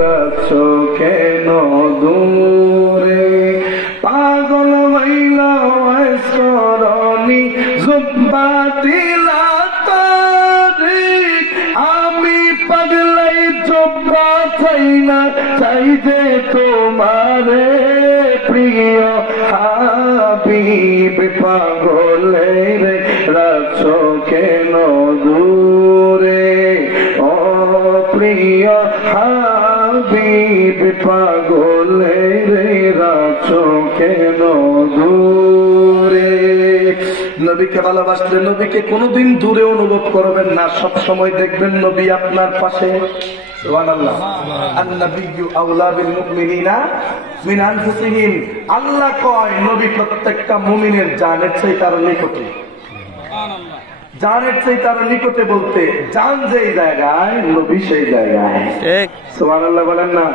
রাখছো কেন দূরে পাগল হইলা করনি জুব্বাতিলা আমি পাগলাই জব্বা চাই না চাই যে তোমারে প্রিয় হাবিব পাগলে রে রাখছো কেন দূরে ও প্রিয় হাবিব পাগলে রে রাখছো কেন দূরে। নবীকে ভালোবাসলে নবীকে কোনোদিন দূরে অনুভব করবেন না, সব সময় দেখবেন নবী আপনার পাশে। সুবহানাল্লাহ। আন-নাবিয়্যু আওলা বিল মুমিনিনা মিন আনফুসিহিম। আল্লাহ কয় নবী প্রত্যেকটা মুমিনের জানের চেয়ে তার নিকটে। সুবহানাল্লাহ। জানের চেয়ে তার নিকটে বলতে জান যেই জায়গায় নবী সেই জায়গায়। ঠিক। সুবহানাল্লাহ বলেন না?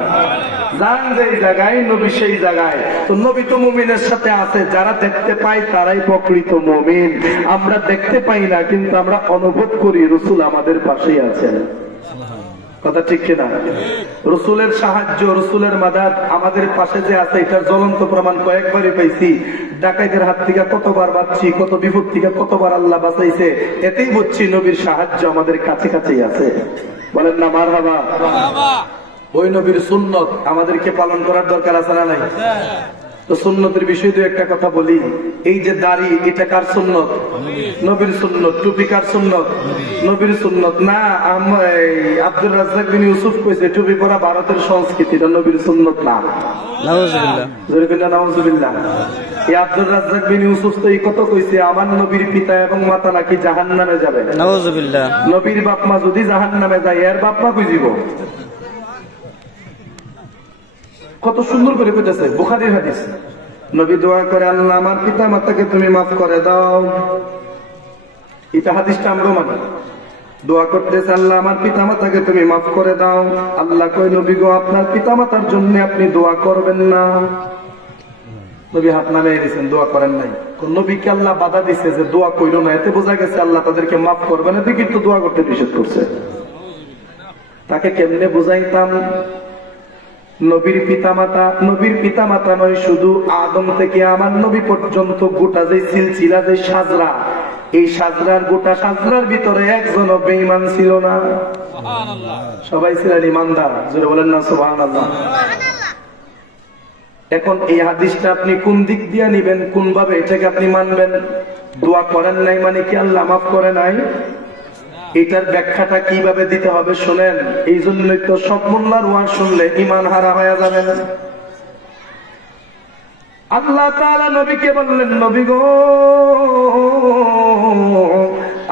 জান যেই জায়গায় নবী সেই জায়গায়। তো নবী তো মুমিনের সাথে আছে, যারা দেখতে পায় তারাই প্রকৃত মুমিন। আমরা দেখতে পাই না, কিন্তু আমরা অনুভব করি রাসূল আমাদের পাশেই আছেন। কথা ঠিক কিনা? রাসূলের সাহায্য, রাসূলের মাদাদ আমাদের পাশে যে আছে এটার জ্বলন্ত প্রমাণ কয়েকবারই পাইছি। ডাকাইতের হাত থেকে কতবার বাঁচছি, কত বিপদ থেকে কতবার আল্লাহ বাঁচাইছে, এতেই বুঝছি নবীর সাহায্য আমাদের কাছে কাছেই আছে। বলেন না মারহাবা? ওই নবীর সুন্নত আমাদেরকে পালন করার দরকার আছে না নাই? তো সুন্নতের বিষয়ে দুই একটা কথা বলি। এই যে দাড়ি, এটা কার সুন্নত? নবীর সুন্নত। টুপি কার সুন্নত? নবীর সুন্নত। না আব্দুর রাজ্জাক বিন ইউসুফ কইছে টুপি পরা ভারতের সংস্কৃতি, এটা নবীর সুন্নত না। নাউজুবিল্লাহ। জোরে কইনা নাউজুবিল্লাহ। এই আব্দুর রাজ্জাক বিন ইউসুফ তো এই কথা কইছে আমার নবীর পিতা এবং মাতা নাকি জাহান্নামে যাবে। নাউজুবিল্লাহ। নবীর বাপ মা যদি জাহান্নামে যায় এর বাপ মা কই যাব? কত সুন্দর করে কইতেছে, বুখারীর হাদিস। নবী দোয়া করে আল্লাহ আমার পিতা মাতাকে তুমি মাফ করে দাও। এটা হাদিসটা আমরা মানি। দোয়া করতেছে আল্লাহ আমার পিতা মাতাকে তুমি মাফ করে দাও। আল্লাহ কই নবী গো আপনার পিতা মাতার জন্য আপনি দোয়া করবেন না। নবী হাত নামিয়ে দিয়েছেন, দোয়া করেন নাই। নবীকে আল্লাহ বাধা দিছে যে দোয়া কইরো না, এতে বোঝা গেছে আল্লাহ তাদেরকে মাফ করবে না, কিন্তু দোয়া করতে নিষেধ করছে। তাকে কেমনে বুঝাইতাম? নবীর পিতামাতা নয়, শুধু আদম থেকে আমার নবী পর্যন্ত গোটা যে সিলসিলা, যে সাজরা, এই সাজরার গোটা সাজরার ভিতরে একজন বেঈমান ছিল না। সবাই ছিলেন ইমানদার। জোরে বলেন না সুবহানাল্লাহ। এখন এই হাদিসটা আপনি কোন দিক দিয়ে নিবেন, কোন ভাবে এটাকে আপনি মানবেন? দোয়া করেন নাই মানে কি আল্লাহ মাফ করে নাই? এটার ব্যাখ্যাটা কিভাবে দিতে হবে শোনেন। এই জন্যই তো সব মোল্লার ওয়াজ শুনলে ইমান হারা হয়ে যাবেন। আল্লাহ তাআলা নবীকে বললেন নবী গো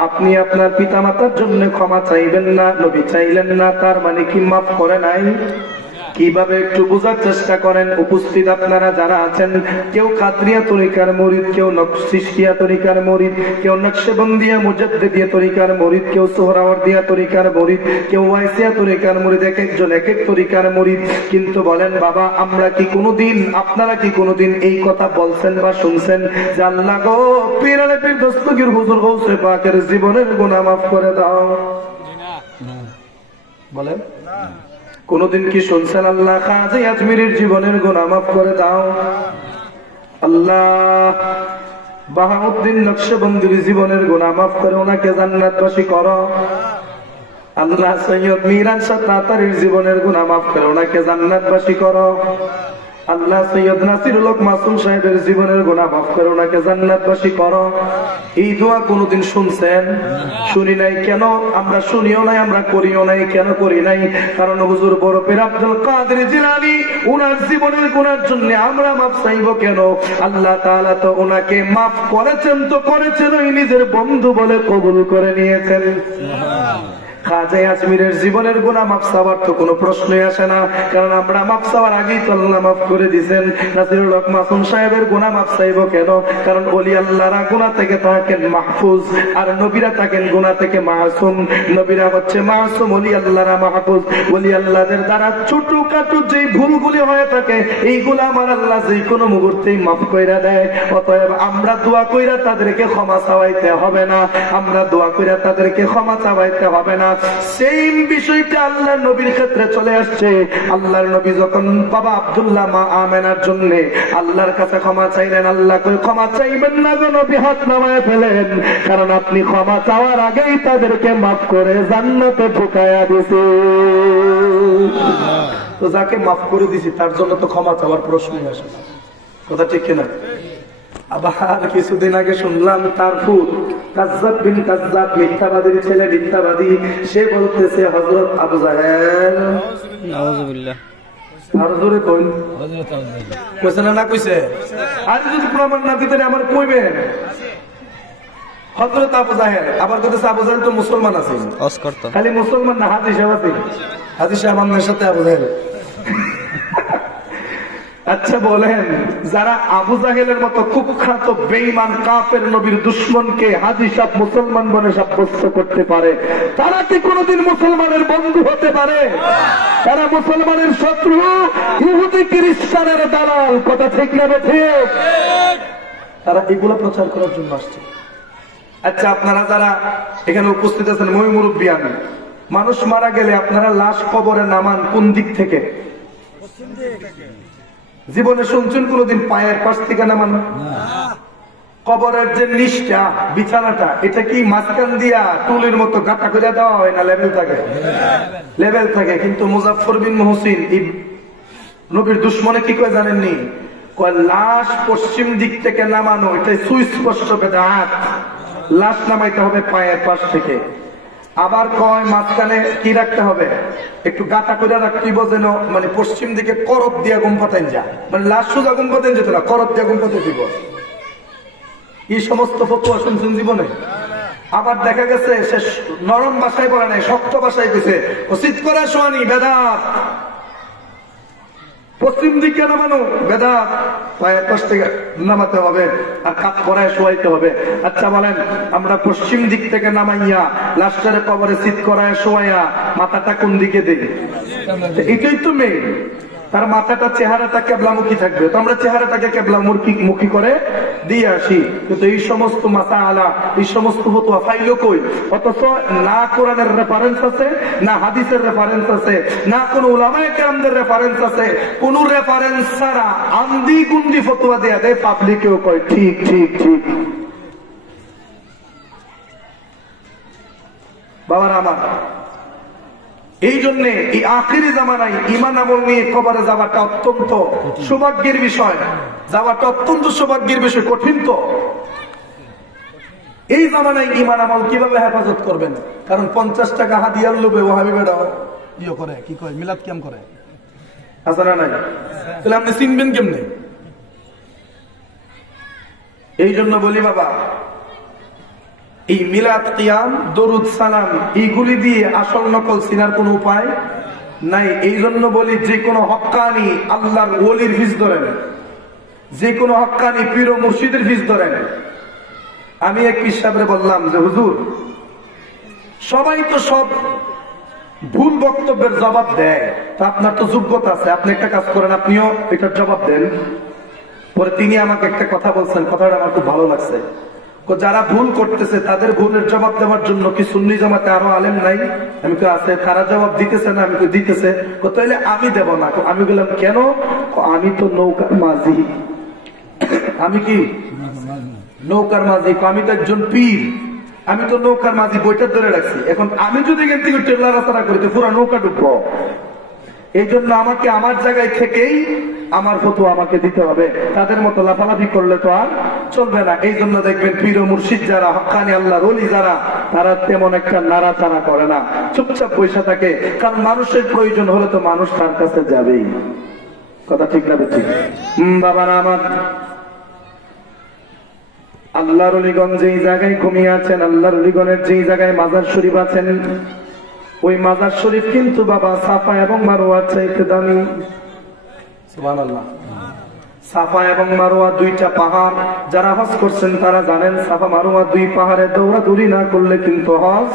আপনি আপনার পিতামাতার জন্য ক্ষমা চাইবেন না। নবী চাইলেন না, তার মানে কি মাফ করে নাই? কিভাবে একটু বোঝার চেষ্টা করেন। উপস্থিত আপনারা যারা আছেন, কেউ কাদরিয়া তরিকার মুরিদ, কেউ নকশিয়া তরিকার মুরিদ, কেউ নকশবন্দিয়া মুজাদ্দিদিয়া তরিকার মুরিদ, কেউ সোহরাওয়ার্দিয়া তরিকার মুরিদ, কেউ ওয়াইসিয়া তরিকার মুরিদ, এক একজন এক এক তরিকার মুরিদ। কিন্তু বলেন বাবা, আমরা কি কোনোদিন, আপনারা কি কোনোদিন এই কথা বলছেন বা শুনছেন যে আল্লাহ গো পীর আলে পীর দস্তগীর হুজুর গৌসে পাকের জীবনের গুনাহ মাফ করে দাও? বলেন কোনদিন কি শুনছেন আল্লাহ খাজা আজমিরের জীবনের গুনাহ মাফ করে দাও? আল্লাহ বাহাউদ্দিন নকশবন্দির জীবনের গুনাহ মাফ করে ওনাকে জান্নাতবাসী করো। আল্লাহ সৈয়দ মিরান শাহ তাতারীর জীবনের গুনাহ মাফ করে ওনাকে জান্নাতবাসী করো। আল্লাহ সৈয়দ নাসিরুল হক মাসুম সাহেবের জীবনের গুনাহ মাফ করে ওনাকে জান্নাতবাসী করো। এই দোয়া কোনদিন শুনছেন? শুনি নাই। কেন আমরা শুনিও নাই, আমরা করিও নাই। কেন করি নাই? কারণ হুজুর বড় পীর আব্দুল কাদের জিলানী ওনার জীবনের গুনার জন্য আমরা মাফ চাইব কেন? আল্লাহ তাআলা তো ওনাকে মাফ করেছেন, তো করেছেন ওই নিজের বন্ধু বলে কবুল করে নিয়েছেন। খাজা আজমিরের জীবনের গুনাহ মাফ চাওয়ার তো কোনো প্রশ্নই আসে না, কারণ আমরা মাফ চাওয়ার আগেই তো আল্লাহ মাফ করে দিয়েছেন। নাসিরুল হক মাসুম সাহেবের গুনাহ মাফ চাইব কেন? কারণ ওলি আল্লাহরা গুনাহ থেকে থাকেন মাহফুজ, আর নবীরা থাকেন গুনাহ থেকে মাসুম। নবীরা হচ্ছে মাসুম, ওলি আল্লাহরা মাহফুজ। ওলি আল্লাহদের দ্বারা ছোটখাটো যেই ভুলগুলি হয়ে থাকে এইগুলো আমার আল্লাহ যে কোনো মুহূর্তেই মাফ কইরা দেয়। অতএব আমরা দোয়া কইরা তাদেরকে ক্ষমা চাওয়াইতে হবে না, আমরা দোয়া কইরা তাদেরকে ক্ষমা চাওয়াইতে হবে না। সেম বিষয়টা আল্লাহর নবীর ক্ষেত্রে চলে আসছে। আল্লাহর নবী যখন বাবা আব্দুল্লাহ মা আমেনার জন্য আল্লাহর কাছে ক্ষমা চাইলেন, আল্লাহ কই ক্ষমা চাইবেন না গো নবী, হাত নামায় ফেলেন, কারণ আপনি ক্ষমা চাওয়ার আগেই তাদেরকে মাফ করে জান্নাতে ঢুকায়া দিছে। তো যাকে মাফ করে দিছি তার জন্য তো ক্ষমা চাওয়ার প্রশ্নই আসে না, কথা ঠিক কিনা? আবার কিছুদিন আগে শুনলাম তার ফুট কাজ্জাব বিন কাজ্জাব, মিথ্যাবাদীর ছেলে, মিথ্যাবাদী, সে বলতেছে হযরত আবু জাহেল, নাউযুবিল্লাহ, আর জোরে কই, কইছে না কইছে? আর যদি প্রমাণ না দিতে আমার কইবেন হযরত আবু জাহেল। আবার কইতেছে আবু জাহেল তো মুসলমান আছে, খালি মুসলমান না, হাদিস আছে, হাদিস আমাদের সাথে আবু জাহেল। আচ্ছা বলেন, যারা আবু জাহেলের মতো কুখ্যাত বেঈমান কাফের নবীর দুশমনকে হাজী সাহেব মুসলমান বলে সাব্যস্ত করতে পারে, তারা কি কোনদিন মুসলমানের বন্ধু হতে পারে? তারা মুসলমানের শত্রু, ইহুদি খ্রিস্টানের দালাল, কথা ঠিক না ঠিক? তারা এগুলো প্রচার করার জন্য আসছে। আচ্ছা আপনারা যারা এখানে উপস্থিত আছেন, মই মুরব্বী আমি, মানুষ মারা গেলে আপনারা লাশ কবরে নামান কোন দিক থেকে? জীবনে শুনছেন কোনদিন পায়ের পাশ থেকে নামান? কবরের যে নিচটা, বিছানাটা, এটা কি মাঝখান দিয়া টুলের মতো গাঁথা করে দেওয়া হয় না লেভেল থাকে? লেভেল থাকে। কিন্তু মুজাফফর বিন মুহসিন নবীর দুশমনে কি কয় জানেননি? কয় লাশ পশ্চিম দিক থেকে নামানো এটা সুস্পষ্ট বেদাত, লাশ নামাইতে হবে পায়ের পাশ থেকে। আবার কয় মাঝখানে কি রাখতে হবে? একটু গাঁথা করে রাখতেই যেন মানে পশ্চিম দিকে করত দিয়া গুম পাতাইন যা, মানে লাশ সোজা গুম পাতাইন যেত না, করত দিয়া গুম পাতাই দিব। এই সমস্ত ফতোয়া শুনছেন জীবনে? আবার দেখা গেছে সে নরম ভাষায় বলে নাই, শক্ত ভাষায় কইছে উচিত করে শোয়ানি বেদাত, পশ্চিম দিকে নামানো বেদাত, পায়ের পাশ থেকে নামাতে হবে আর কাপ করায় শোয়াইতে হবে। আচ্ছা বলেন, আমরা পশ্চিম দিক থেকে নামাইয়া লাশটারে কবরে সিট করায় শোয়াইয়া মাথাটা কোন দিকে দিই? এটাই তো মেইন। তার মাথাটা চেহারাটা কেবলামুখী থাকবে, তো আমরা চেহারাটাকে কেবলামুখী করে দিয়ে আসি। কিন্তু এই সমস্ত মাসাআলা, এই সমস্ত ফতোয়া ফাইলো কই? অথচ না কোরআনের রেফারেন্স আছে, না হাদিসের রেফারেন্স আছে, না কোন উলামায়ে কেরামদের রেফারেন্স আছে। কোন রেফারেন্স ছাড়া আন্দি গুন্দি ফতোয়া দেয়া দেয়, পাবলিকেও কয় ঠিক ঠিক ঠিক। বাবারা আমার, এই জন্য এই আখিরি জামানায় ঈমান আমল নিয়ে কবরে যাওয়াটা অত্যন্ত সৌভাগ্যের বিষয়, যাওয়াটা অত্যন্ত সৌভাগ্যের বিষয়, কঠিন তো। এই জামানায় ঈমান আমল কিভাবে হেফাজত করবেন? কারণ 50 টাকা হাদিয়ার লোভে ওয়াহাবি বেড়া ইয়ে করে, কি কয়, মিলাদ কিয়াম করে, আছে না নাই? তাহলে আপনি চিনবেন কেমনে? এই জন্য বলি বাবা, এই মিলাদ কিয়াম দরুদ সালাম এইগুলি দিয়ে আসল নকল চিনার কোন উপায় নাই। এই জন্য বলি, যে কোনো হক্কানি আল্লাহর ওলির ফিস ধরেন, যে কোনো হক্কানি পীর ও মুর্শিদের ফিস ধরেন। আমি এক পীর সাহেবরে বললাম যে হুজুর, সবাই তো সব ভুল বক্তব্যের জবাব দেয়, তো আপনার তো যোগ্যতা আছে, আপনি একটা কাজ করেন, আপনিও এটার জবাব দেন। পরে তিনি আমাকে একটা কথা বলছেন, কথাটা আমার খুব ভালো লাগছে। যারা ভুল করতেছে তাদের ভুলের জবাব দেওয়ার জন্য কি সুন্নি জামাতে আরো আলেম নাই? আমি তো আছে, তারা জবাব দিতেছে না? আমি তো দিতেছে। তাইলে আমি দেব না। আমি বললাম কেন? আমি তো নৌকার মাঝি। আমি কি নৌকার মাঝি? আমি তো একজন পীর, আমি তো নৌকার মাঝি, বইটা ধরে রাখছি। এখন আমি যদি এখান থেকে টেলারাচারা করি তো পুরো নৌকা ডুববো। এই জন্য আমাকে আমার জায়গায় থেকেই আমার ফতোয়া আমাকে দিতে হবে, তাদের মতো লাফালাফি করলে তো আর চলবে না। এই জন্য দেখবেন পীর ও মুর্শিদ যারা, হক্কানি আল্লাহর ওলি যারা, তারা তেমন একটা নাড়াচাড়া করে না, চুপচাপ বসে থাকে। কারণ মানুষের প্রয়োজন হলে তো মানুষ তার কাছে যাবেই, কথা ঠিক না ঠিক? বাবারা আমার, আল্লাহর ওলিগণ যেই জায়গায় ঘুমিয়ে আছেন, আল্লাহর ওলিগণের যেই জায়গায় মাজার শরীফ আছেন, ওই মাজার শরীফ কিন্তু বাবা সাফা এবং মারওয়ার চাইতে দামি। সুবহানাল্লাহ। সাফা এবং মারওয়া দুইটা পাহাড়। যারা হজ করছেন তারা জানেন, সাফা মারওয়া দুই পাহাড়ে দৌড়াদৌড়ি না করলে কিন্তু হজ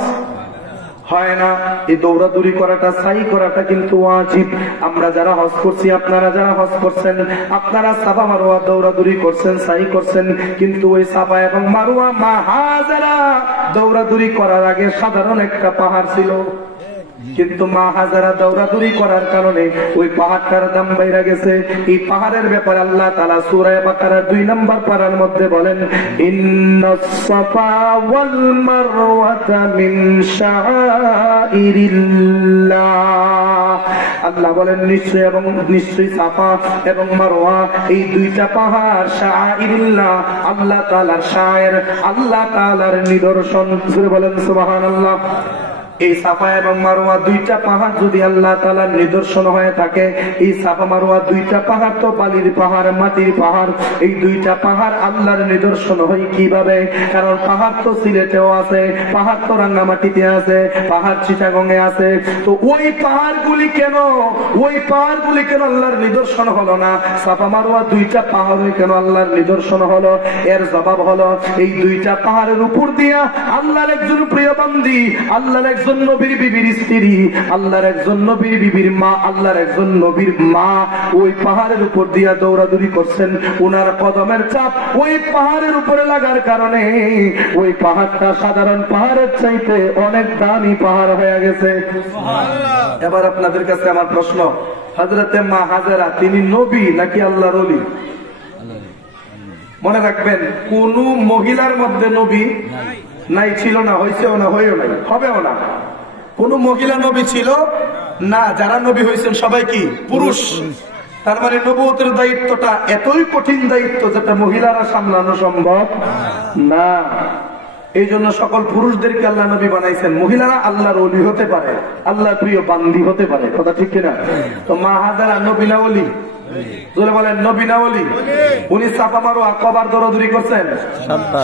হয় না। এই দৌড়াদৌড়ি করাটা, সাই করাটা কিন্তু ওয়াজিব। আমরা যারা হজ করছি, আপনারা যারা হজ করছেন, আপনারা সাফা মারওয়া দৌড়াদৌড়ি করছেন, সাই করছেন, কিন্তু ওই সাফা এবং মারওয়া মা হাজারা দৌড়াদৌড়ি করার আগে সাধারণ একটা পাহাড় ছিল, কিন্তু মা হাজারা দৌড়াদৌড়ি করার কারণে ওই পাহাড়টার দাম বাইরা গেছে। এই পাহাড়ের ব্যাপারে আল্লাহ তাআলা সূরা বাকারার 2 নম্বর পারার মধ্যে বলেন, ইন্নাস সাফা ওয়াল মারওয়াতা মিন শাআইরিল্লাহ। আল্লাহ বলেন নিশ্চয়ই সাফা এবং মারওয়া এই দুইটা পাহাড় শাআইরিল্লাহ, আল্লাহ তাআলার শায়ের, আল্লাহ তাআলার নিদর্শন। জোরে বলেন সুবহানাল্লাহ। এই সাফা এবং মারওয়া দুইটা পাহাড় যদি আল্লাহ তাআলার নিদর্শন হয়ে থাকে, এই সাফা মারওয়া দুইটা পাহাড় তো বালির পাহাড়, মাটির পাহাড়, এই দুইটা পাহাড় আল্লাহর নিদর্শন হয় কিভাবে? কারণ পাহাড় তো সিলেটেও আছে, পাহাড় তো রাঙ্গামাটিতে আছে, পাহাড় চিটাগংয়ে আছে। তো ওই পাহাড়গুলি কেন আল্লাহর নিদর্শন হলো না? সাফা মারওয়া দুইটা পাহাড় কেন আল্লাহর নিদর্শন হলো? এর জবাব হলো, এই দুইটা পাহাড়ের উপর দিয়া আল্লাহর একজন প্রিয় বান্দী, আল্লাহর একজন নবীর বিবির স্ত্রী, আল্লাহর একজন নবীর বিবির মা, আল্লাহর একজন নবীর মা ওই পাহাড়ের উপর দিয়া দৌড়াদৌড়ি করছেন। উনার কদমের চাপ ওই পাহাড়ের উপরে লাগার কারণে ওই পাহাড়টা সাধারণ পাহাড়ের চাইতে অনেক দামি পাহাড় হয়ে গেছে। এবার আপনাদের কাছে আমার প্রশ্ন, হযরতে মা হাজারা তিনি নবী নাকি আল্লাহর ওলি? মনে রাখবেন, কোন মহিলার মধ্যে নবী নাই, ছিল না, হয়েছেও না, হয়েও নাই, হবেও না। কোন মহিলা নবী ছিল না। যারা নবী হয়েছেন সবাই কি পুরুষ। তার মানে নবুয়তের দায়িত্বটা এতই কঠিন দায়িত্ব যেটা মহিলারা সামলানো সম্ভব না। এই জন্য সকল পুরুষদেরকে আল্লাহ নবী বানাইছেন। মহিলারা আল্লাহর ওলি হতে পারে, আল্লাহর প্রিয় বান্দি হতে পারে, কথা ঠিক কিনা? তো মা হাজারা নবী না ওলি? জোরে বলেন, নবী না ওলি? উনি সাফা মারওয়া কবার দৌড়াদৌড়ি করছেন?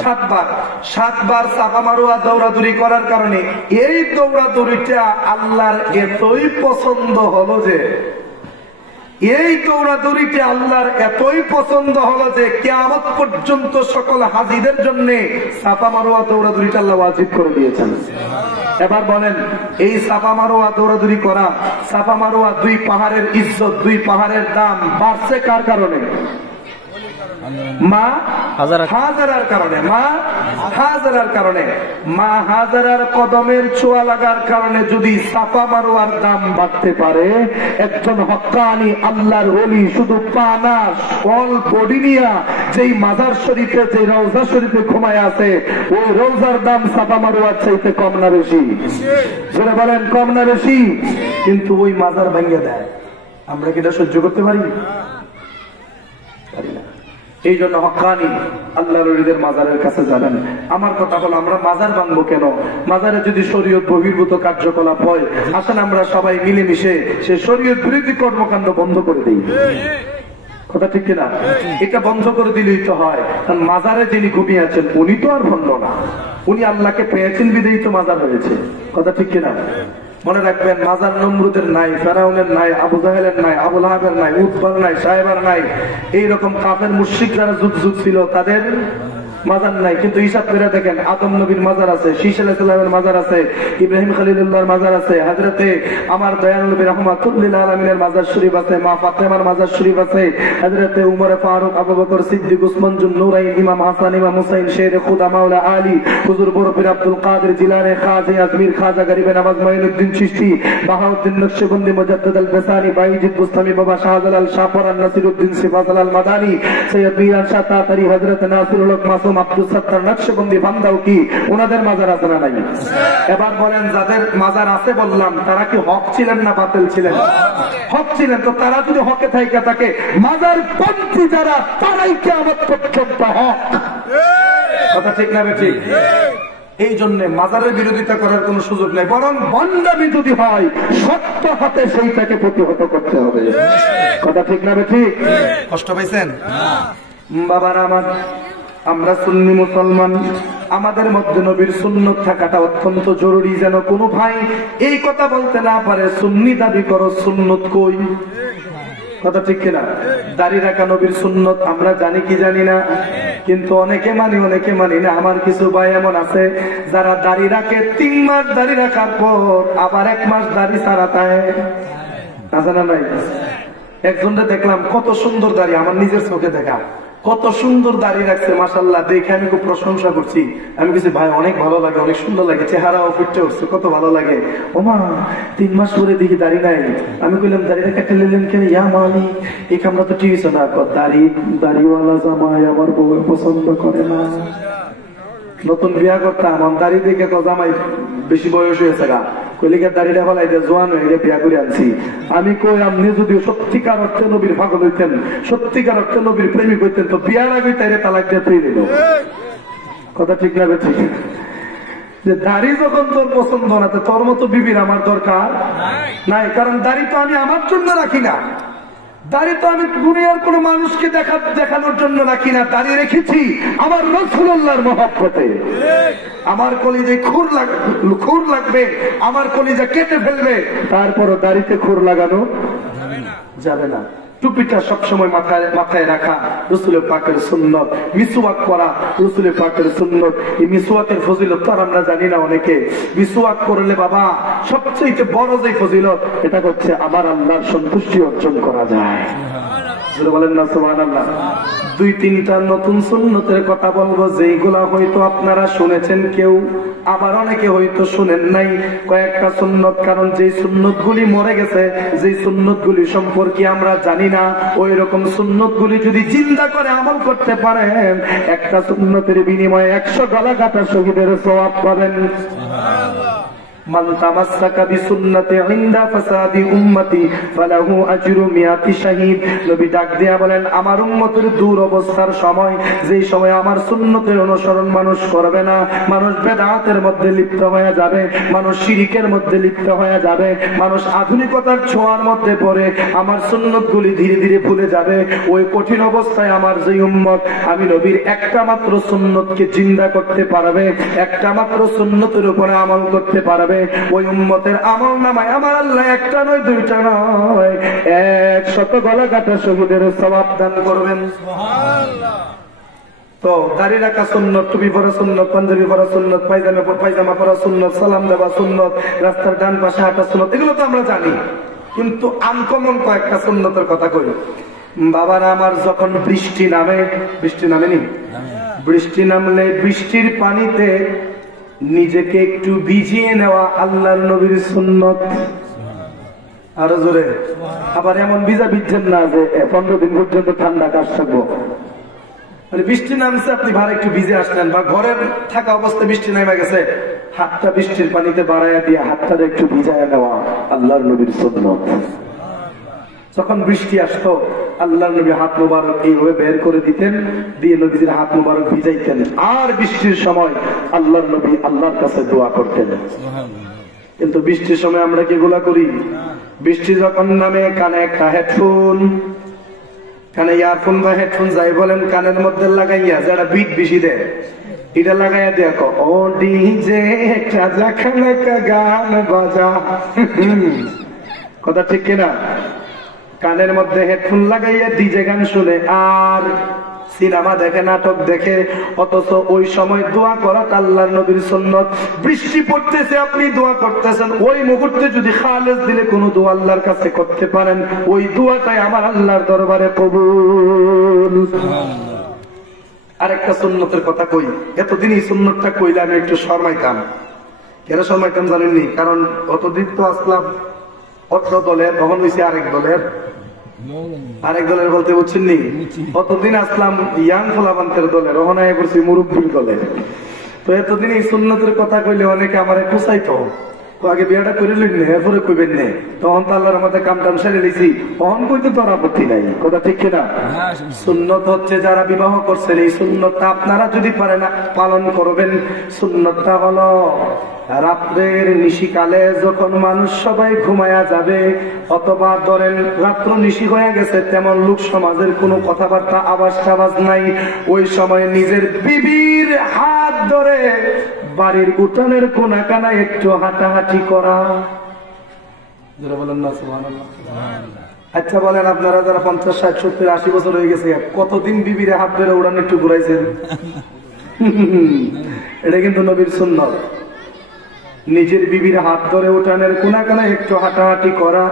7 বার। 7 বার সাফা মারওয়া দৌড়াদৌড়ি করার কারণে এই দৌড়াদৌড়িটা আল্লাহর এতই পছন্দ হলো যে, কিয়ামত পর্যন্ত সকল হাজীদের জন্য সাফা মারওয়া দৌড়াদৌড়িটা আল্লাহ ওয়াজিব করে দিয়েছেন। এবার বলেন, এই সাফা মারওয়া দৌড়াদৌড়ি করা, সাফা মারওয়া দুই পাহাড়ের ইজ্জত, দুই পাহাড়ের দাম বাড়ছে কার কারণে? মা হাজারার কারণে। মা হাজারার কদমের ছোঁয়া লাগার কারণে যদি সাফা মারওয়ার দাম বাড়তে পারে, একজন হক্কানি আল্লাহর ওলি শুধু পা না অল বডি নিয়া যেই মাজার শরীফে, যে রওজা শরীফে ঘুমায় আছে, ওই রওজার দাম সাফা মারওয়ার চাইতে কম না বেশি? যেটা বলেন, কম না বেশি? কিন্তু ওই মাজার ভেঙে দেয়। আমরা কি এটা সহ্য করতে পারি? পারি না। এই জন্য হক্কানি আল্লাহর ওলিদের মাজারের কাছে যাবেন। আমার কথা হলো, আমরা মাজার ভাঙবো কেন? মাজারে যদি শরীয়ত বহির্ভূত কার্যকলাপ হয়, আসেন আমরা সবাই মিলেমিশে সে শরীয়ত বিরোধী কর্মকাণ্ড বন্ধ করে দিই। কথা ঠিক কিনা? এটা বন্ধ করে দিলেই তো হয়। কারণ মাজারে যিনি ঘুমিয়ে আছেন উনি তো আর ভণ্ড না, উনি আল্লাহকে পেয়েছেন বিদেই তো মাজার হয়েছে। কথা ঠিক কিনা? মনে রাখবেন, মাজার নমরুদের নাই, ফেরাউনের নাই, আবু জাহেলের নাই, আবু লাহাবের নাই, উতবার নাই, সাহেবার নাই, এইরকম কাফের মুশরিক যারা যুগ ছিল তাদের মাজার নাই। কিন্তু হিসাব করে দেখেন, আদম নবীর মাজার আছে, শীশ আলাইহিস সালামের মাজার আছে, ইব্রাহিম খলিলুল্লাহর মাজার আছে, হযরতে আমার দয়াল নবী রাহমাতুল লিল আলামিনের মাজার শরীফ আছে, মা ফাতেমার মাজার শরীফ আছে, হযরতে উমর ফারুক, আবু বকর সিদ্দিক, উসমান জুন নুরাইন, ইমাম হাসান, ইমাম হুসাইন, শের খুদা মাওলা আলী, হুজুর বরফির আব্দুল কাদের জিলানী, খাজা আজমির, খাজা গরিবে নওয়াজ মাইনুদ্দিন চিশতি, বাহাউদ্দিন নকশবন্দি, মুজাদ্দিদ আল বেসানি, বাইজিদ বুস্তামি, বাবা শাহজালাল, শাহপরান, নাসিরউদ্দিন, সিফাতুল আল মাদানী, সৈয়দ মিরান শাহ তাতারি, হযরত নাসিরুল হক মাসুম, আব্দুল সত্তার, নকশবন্দি, বান্দাও কি ওনাদের মাজার আছে না নাই? এবার বলেন, যাদের মাজার আছে বললাম, তারা কি হক ছিলেন না বাতিল ছিলেন? হক ছিলেন। তো তারা যদি হকে থাইকা থাকে, মাজার পন্থী যারা, তারাই কিয়ামত পর্যন্ত হক। কথা ঠিক না ঠিক? এই জন্য মাজারের বিরোধিতা করার কোন সুযোগ নেই, বরং বন্দামি যদি হয় সত্য হাতে সেইটাকে প্রতিহত করতে হবে। কথা ঠিক না ঠিক? কষ্ট পাইছেন বাবারা আমার? আমরা সুন্নি মুসলমান, আমাদের মধ্যে নবীর সুন্নত থাকাটা অত্যন্ত জরুরি, যেন কোনো ভাই এই কথা বলতে না পারে সুন্নি দাবি করো, সুন্নত কই? কথা ঠিক কিনা? দাড়ি রাখা নবীর সুন্নত আমরা জানি কি জানি না, কিন্তু অনেকে মানি অনেকে মানি না। আমার কিছু ভাই এমন আছে যারা দাড়ি রাখে 3 মাস দাড়ি রাখার পর আবার 1 মাস দাড়ি ছাড়া তাই আছে না নাই? একজনকে দেখলাম কত সুন্দর দাড়ি, আমার নিজের চোখে দেখা, কত সুন্দর দাড়ি রাখছে মাশাআল্লাহ, দেখে আমি খুব প্রশংসা করছি। আমি কিছু ভাই অনেক ভালো লাগে, অনেক সুন্দর লাগে, চেহারাও ফুটে উঠছে, কত ভালো লাগে। ওমা 3 মাস পরে দেখি দাড়ি নাই। আমি কইলাম দাড়িটা কেটে নিলেন কেন? ইয়া মালি এই কামটা তো ঠিক হয়েছে না। দাড়িওয়ালা জামাই আমার বউ পছন্দ করে না। নতুন বিয়া করতাম, আমার দাড়ি দেখে তো জামাই বেশি বয়স হয়েছে গা, কইলিকে দাড়িটা ফেলাই জোয়ান হয়ে বিয়া করে আনছি। আমি কই আপনি যদি সত্যিকার অর্থে নবীর পাগল হইতেন, সত্যিকার অর্থে নবীর প্রেমিক হইতেন তো বিয়ার আগে তাইরে তালাক দিয়ে তুই দিল। কথা ঠিক না ঠিক? যে দাড়ি যখন তোর পছন্দ না, তোর মতো বিবির আমার দরকার নাই। কারণ দাড়ি তো আমি আমার জন্য রাখি না, দাড়ি তো আমি দুনিয়ার কোন মানুষকে দেখানোর জন্য রাখি না। দাড়ি রেখেছি আমার রাসূলুল্লাহর মহব্বতে। আমার কলিজায় খুর লাগবে, আমার কলিজা কেটে ফেলবে, তারপরও দাড়িতে খুর লাগানো যাবে না। টুপিটা সবসময় মাথায় রাখা রাসূলের পাকের সুন্নত। মিসওয়াক করা রাসূলের পাকের সুন্নত। এই মিসওয়াকের ফজিলত তো আমরা জানি না অনেকে। মিসওয়াক করলে বাবা সবচেয়ে বড় যে ফজিলত, এটা হচ্ছে আমার আল্লাহর সন্তুষ্টি অর্জন করা যায়। বলেন না সুবহানাল্লাহ। 2-3টা নতুন সুন্নতের কথা বলবো, যেইগুলা হয়তো আপনারা শুনেছেন কেউ, আবার অনেকে হয়তো শুনেন নাই। কয়েকটা সুন্নত, কারণ যে সুন্নত গুলি মরে গেছে, যে সুন্নত গুলি সম্পর্কে আমরা জানি না, ওই রকম সুন্নত গুলি যদি জিন্দা করে আমল করতে পারেন, একটা সুন্নতের বিনিময়ে 100 গলা কাটা শহীদের সওয়াব পাবেন। মান তামাসসাকা বিসুন্নতি ইনদা ফাসাদি উম্মতি ফালাহু আজরু 100 শাহীদ। নবী ডাক দিয়া বলেন, আমার উম্মতের দূর অবস্থার সময়, যেই সময় আমার সুন্নতের অনুসরণ মানুষ করবে না, মানুষ বেদাতের মধ্যে লিপ্ত হয়ে যাবে, মানুষ শিরকের মধ্যে লিপ্ত হয়ে যাবে, মানুষ আধুনিকতার ছোঁয়ার মধ্যে পড়ে আমার সুন্নতগুলি ধীরে ধীরে ভুলে যাবে। ওই কঠিন অবস্থায় আমার যে উম্মত, আমি নবীর একটা মাত্র সুন্নতকে জিন্দা করতে পারবে, একটা মাত্র সুন্নতের উপরে আমল করতে পারবে, ওই উম্মতের আমল নামায় আমার আল্লাহ একটা নয় 2টা নয় 100 গলা কাটা শহীদের সওয়াব দান করবেন। সুবহানাল্লাহ। তো দাড়ি রাখা সুন্নত, টুপি পরা সুন্নত, পাঞ্জাবি পরা সুন্নত, পায়জামা পরা সুন্নত, সালাম দেওয়া সুন্নত, রাস্তার ডান পাশে হাঁটা সুন্নত, এগুলো তো আমরা জানি। কিন্তু আনকমন কয়েকটা সুন্নতের কথা কই। বাবারা আমার, যখন বৃষ্টি নামে, বৃষ্টি নামেনি, বৃষ্টি নামলে বৃষ্টির পানিতে নিজেকে একটু ভিজিয়ে নেওয়া আল্লাহর নবীর সুন্নত। আরো জোরে। আবার এমন ভিজা ভিজছেন না যে 15 দিন পর্যন্ত ঠান্ডা কাজ থাকবো। মানে বৃষ্টি নামছে, আপনি ভালো একটু ভিজে আসলেন, বা ঘরের থাকা অবস্থায় বৃষ্টি নেমে গেছে, হাতটা বৃষ্টির পানিতে বাড়াইয়া দিয়ে হাতটা একটু ভিজাইয়া নেওয়া আল্লাহর নবীর সুন্নত। যখন বৃষ্টি আসতো আল্লাহর নবী হাত মোবারক এইভাবে বের করে দিতেন, দিয়ে নবীজির হাত মোবারক ভিজাইতেন, আর বৃষ্টির সময় আল্লাহর নবী আল্লাহর কাছে দোয়া করতেন। কিন্তু বৃষ্টির সময় আমরা কি এগুলা করি? বৃষ্টি যখন নামে কানে একটা হেডফোন, কানে ইয়ারফোন বা হেডফোন যাই বলেন, কানের মধ্যে লাগাইয়া, যারা বিট বেশি দেয় এটা লাগাইয়া দেখো, ও ডিজে একটা গান বাজা। কথা ঠিক কিনা? কানের মধ্যে হেডফোন লাগাইয়া ডিজে গান শুনে আর সিনেমা দেখে, নাটক দেখে, অথচ ওই সময় দোয়া করা আল্লাহর নবীর সুন্নত। বৃষ্টি পড়তেছে, আপনি দোয়া করতেছেন, ওই মুহূর্তে যদি খালেস দিলে কোনো দোয়া আল্লাহর কাছে করতে পারেন, ওই দোয়াটাই আমার আল্লাহর দরবারে কবুল। আরেকটা সুন্নতের কথা কই, এতদিন এই সুন্নতটা কইলে আমি একটু শর্মাইতাম। কেন শর্মাইতাম জানেননি? কারণ অতদিন তো আসলাম অত্র দলের, তখন হয়েছে আরেক দলের বলতে বুঝছেন নি, অতদিন আসলাম ইয়াং ফলাবান্তের দলের, রহনায় করছি মুরব্বীর দলের। তো এতদিন এই সুন্নতের কথা কইলে অনেকে আমার কুসাইতো, আগে বিয়াটা করে লইন না, এরপরে কইবেন না, তখন তো আল্লাহর আমাদের কাম টাম সেরে দিয়েছি, তখন কইতে তোর আপত্তি নাই। কথা ঠিক কিনা? সুন্নত হচ্ছে যারা বিবাহ করছেন, এই সুন্নতটা আপনারা যদি পারেন পালন করবেন। সুন্নতটা হলো রাত্রের নিশিকালে যখন মানুষ সবাই ঘুমায়া যাবে, অথবা ধরেন রাত্র নিশি হয়ে গেছে, তেমন লোক সমাজের কোনো কথাবার্তা আওয়াজ টাওয়াজ নাই, ওই সময় নিজের বিবির হাত ধরে বাড়ির উঠানের কোনা কানা একটু হাঁটাহাঁটি করা। বলেন না সুবহানাল্লাহ। আচ্ছা বলেন, আপনারা যারা 50, 60, 70, 80 বছর হয়ে গেছে, কতদিন বিবিরে হাত ধরে উড়ান একটু ঘুরাইছেন? এটা কিন্তু নবীর সুন্নাত। নিজের বিবির হাত ধরে উঠানের কোনা কোনা একটু হাঁটাহাঁটি করা,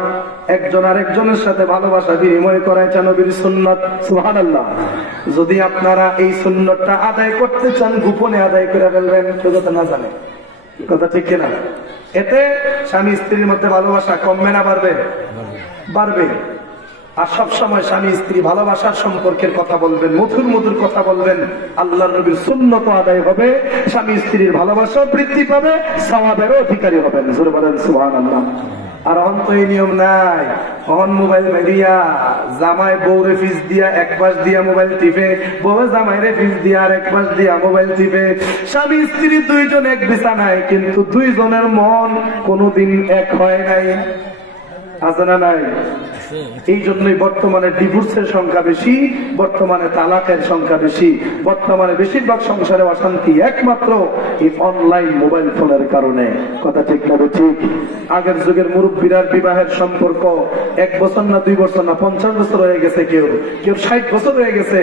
একজন আরেকজনের সাথে ভালোবাসা বিনিময় করা, এটা নবীর সুন্নাত। সুবহানাল্লাহ। যদি আপনারা এই সুন্নতটা আদায় করতে চান, গোপনে আদায় করে ফেলবেন, কেউ যাতে না জানে। কথা ঠিক কিনা? এতে স্বামী স্ত্রীর মধ্যে ভালোবাসা কমবে না বাড়বে? বাড়বে। আর সবসময় স্বামী স্ত্রী ভালোবাসার সম্পর্কের কথা বলবেন, মধুর মধুর কথা বলবেন। আল্লাহর নবীর সুন্নত আদায় হবে, স্বামী স্ত্রীর ভালোবাসা বৃদ্ধি পাবে, সওয়াবেরও অধিকারী হবেন। জোরে বলেন সুবহানাল্লাহ। আর অন তো এই নিয়ম নাই। অন মোবাইল মেরিয়া জামাই বউরে ফিস দিয়া এক পাশ দিয়া মোবাইল টিপে, বউ জামাইরে ফিস দিয়া আর এক পাশ দিয়া মোবাইল টিপে। স্বামী স্ত্রী দুইজন এক বিছানায়, কিন্তু দুইজনের মন কোনোদিন এক হয় নাই। আছে না নাই? এই জন্যই বর্তমানে ডিভোর্সের সংখ্যা বেশি, বর্তমানে তালাকের সংখ্যা বেশি, বর্তমানে বেশিরভাগ সংসারে অশান্তি একমাত্র এই অনলাইন মোবাইল ফোনের কারণে। কথা ঠিক না ঠিক? আগের যুগের মুরব্বীরার বিবাহের সম্পর্ক 1 বছর না 2 বছর না 50 বছর হয়ে গেছে, কেউ 60 বছর হয়ে গেছে।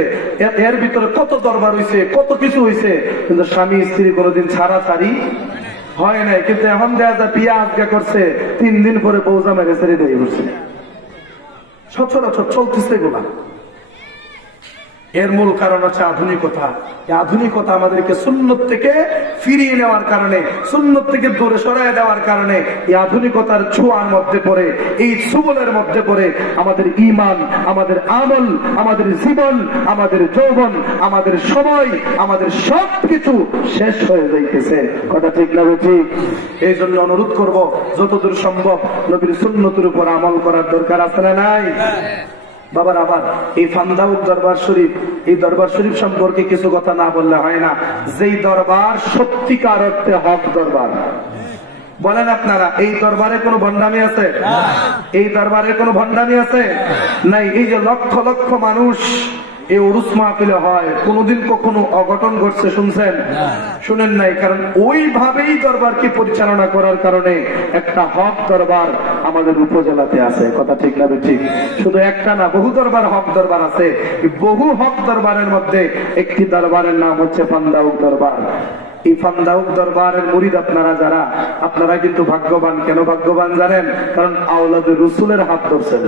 এর ভিতরে কত দরবার হয়েছে, কত কিছু হয়েছে, কিন্তু স্বামী স্ত্রী কোনোদিন ছাড়াছাড়ি হয় নাই। কিন্তু এখন দেখা যায় বিয়ে আজকে করছে, 3 দিন পরে বউ জামাইরে ছেড়ে দিয়ে বসছে। সচরাচর চলতেছে এগুলা। এর মূল কারণ হচ্ছে আধুনিকতা। এই আধুনিকতা আমাদেরকে সুন্নত থেকে ফিরিয়ে নেওয়ার কারণে, সুন্নত থেকে দূরে সরায় দেওয়ার কারণে, এই আধুনিকতার ছোঁয়ার মধ্যে পড়ে, এই সুবলের মধ্যে পড়ে আমাদের ঈমান, আমাদের আমল, আমাদের জীবন, আমাদের যৌবন, আমাদের সময়, আমাদের সবকিছু শেষ হয়ে যাইতেছে। কথা ঠিক না ঠিক? এই জন্য অনুরোধ করব, যতদূর সম্ভব নবীর সুন্নতের উপর আমল করার দরকার আছে না নাই? বাবার আবার এই ফান্দাউদ দরবার শরীফ, এই দরবার শরীফ সম্পর্কে কিছু কথা না বললে হয় না। যেই দরবার সত্যিকার অর্থে হক দরবার। বলেন আপনারা, এই দরবারে কোনো ভণ্ডামি আছে? এই দরবারে কোনো ভণ্ডামি আছে? নাই। এই যে লক্ষ লক্ষ মানুষ এই উরুস মাহফিলে হয়, কোনদিন কখনো অঘটন ঘটছে শুনছেন? শুনেন নাই। কারণ ওইভাবেই দরবারকে পরিচালনা করার কারণে একটা হক দরবার আমাদের উপজেলাতে আছে। কথা ঠিক না ঠিক? শুধু একটা না, বহু দরবার হক দরবার আছে। বহু হক দরবারের মধ্যে একটি দরবারের নাম হচ্ছে ফান্দাউদ দরবার। এই ফান্দাউদ দরবারের মুরিদ আপনারা যারা, আপনারা কিন্তু ভাগ্যবান। কেন ভাগ্যবান জানেন? কারণ আওলাদে রসুলের হাত ধরছেন।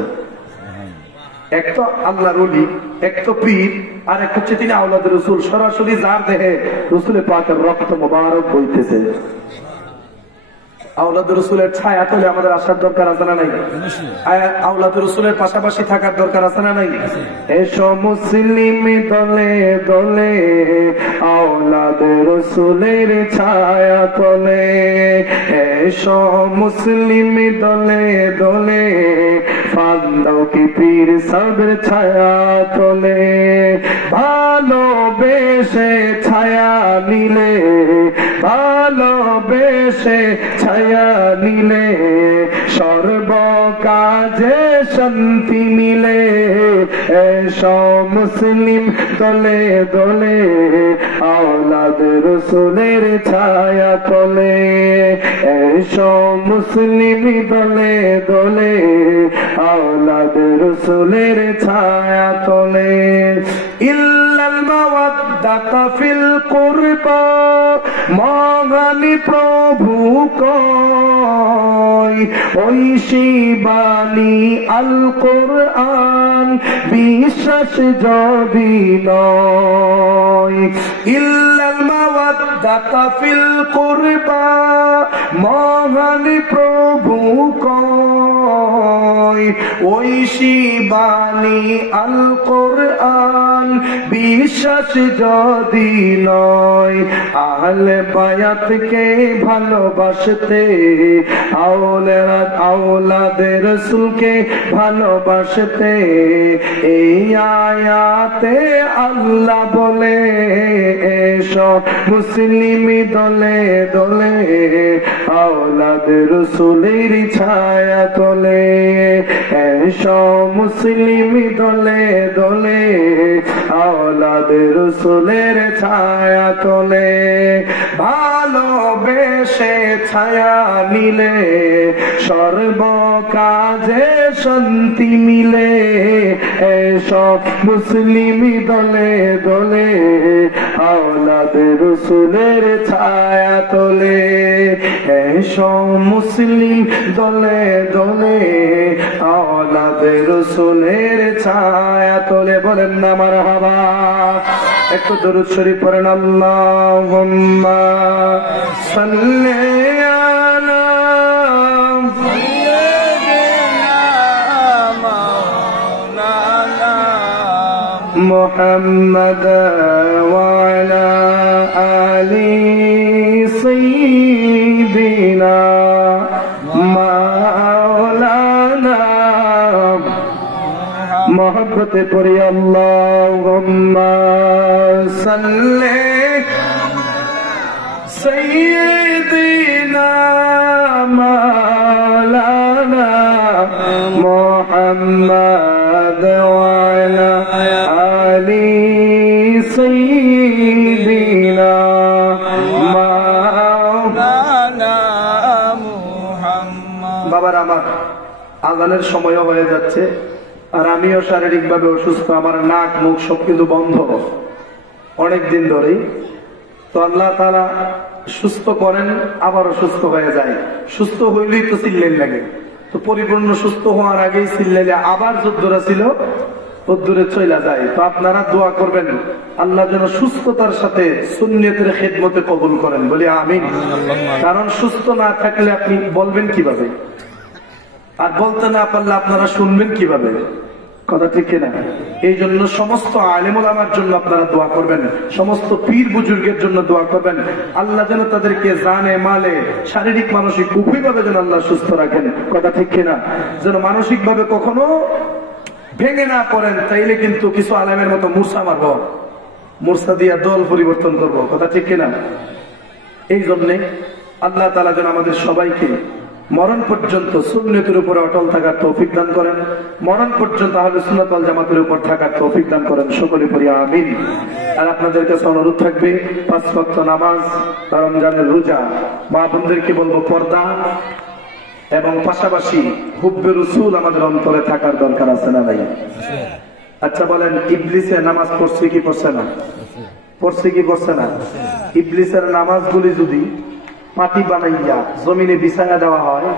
এক তো আল্লাহর ওলি, এক তো পীর, আর এক হচ্ছে তিনি আওলাদ রসুল। সরাসরি যার দেহে রসুলের পাকের রক্ত মোবারক বইতেছে। আওলাদ রসুলের ছায়া তলে আমাদের আসার দরকার আছে না নাই? আওলাদ রসুলের পাশাপাশি থাকার দরকার আছে না নাই? এসো মুসলিম দলে দলে আওলাদ রসুলের ছায়া তলে, এসো মুসলিম দলে দলে ফান্দাও কি পীর সাহেবের ছায়া তলে। ভালোবেসে ছায়া নিলে, ভালোবেসে ছায়া নিলে সর্বকাজে শান্তি মিলে। এসো মুসলিম দলে দলে আওলাদ রসুলের ছায়া তলে, এসো মুসলিম দলে দলে আওলাদ রসুলের ছায়া তলে। ইল্লাল মাওয়াদ্দাতা ফিল কুরবা মহানি প্রভু কয়, ওই শিবানী আল কোরআন বিশ্বাস যদি নয়। ইল্লাল মাওয়াদ্দাতা ফিল কুরবা মহানি প্রভু কয়, ওই শিবানী আল কোরআন বিশ্বাস যদি নয়। আহলে বায়াতকে ভালোবাসতে, আওলাদে রসুলকে ভালোবাসতে, এই আয়াতে আল্লাহ বলে, এসো মুসলিম দলে দলে আওলাদ রসুলের ছায়া তলে। এসো মুসলিম দলে দলে আওলাদে রাসূলের ছায়া তলে ভালোবেসে ছায়া নিলে সর্ব কাজে শান্তি মিলে এসো মুসলিম দলে দলে আওলাদে রাসূলের ছায়া তলে এসো মুসলিম দলে দলে আওলাদে রাসূলের ছায়া তলে বলেন না মারহাবা একটু দরুদ শরীফ পড়েন আল্লাহুম্মা সাল্লি আলা محمد وعلى آل سيدنا مولانا محبت پڑھی اللهم صل سيدنا مولانا محمد وعلى آل سيدنا مولانا محمد বাবার আমার আযানের সময় হয়ে যাচ্ছে আর আমিও শারীরিকভাবে অসুস্থ আমার নাক মুখ সব কিন্তু বন্ধ অনেক দিন ধরেই তো আল্লাহ তাআলা সুস্থ করেন আবার অসুস্থ হয়ে যায় সুস্থ হইলেই তো চিল্লাইল লাগে তো পরিপূর্ণ সুস্থ হওয়ার আগেই চিল্লাইলে আবার যদ্দুরা ছিল তদ্দুরে চইলা যায় তো আপনারা দোয়া করবেন আল্লাহ যেন সুস্থতার সাথে সুন্নিয়তের খেদমতে কবুল করেন বলি আমিন কারণ সুস্থ না থাকলে আপনি বলবেন কিভাবে আর বলতে না পারলে আপনারা শুনবেন কিভাবে কথা ঠিক কিনা এই জন্য সমস্ত আলেম ওলামার জন্য আপনারা দোয়া করবেন সমস্ত পীর বুজুর্গের জন্য দোয়া করবেন আল্লাহ যেন তাদেরকে জানে মালে শারীরিক মানসিক উভয়ভাবে যেন আল্লাহ সুস্থ রাখেন কথা ঠিক কিনা যেন মানসিক ভাবে কখনো ভেঙে না পড়েন তাইলে কিন্তু কিছু আলেমের মতো মূর্ছা মারব মূর্ছা দিয়া দল পরিবর্তন করব কথা ঠিক কিনা এই জন্যে আল্লাহ তাআলা যেন আমাদের সবাইকে মরণ পর্যন্ত সুন্নতের উপরে অটল থাকার তৌফিক দান করেন মরণ পর্যন্ত আহলে সুন্নাত ওয়াল জামাতের উপর থাকার তৌফিক দান করেন সকলে পড়ি আমিন আর আপনাদের কাছে অনুরোধ থাকবে 5 ওয়াক্ত নামাজ রমজানের রোজা মা বোনদেরকে বলবো পর্দা এবং পাশাপাশি হুব্বে রাসূল আমাদের অন্তরে থাকার দরকার আছে না ভাই আচ্ছা বলেন ইবলিসে নামাজ পড়ছে কি পড়ছে না পড়ছে কি পড়ছে না ইবলিসের নামাজগুলি যদি মাটি বানাইয়া জমিনে বিছায়া দেওয়া হয়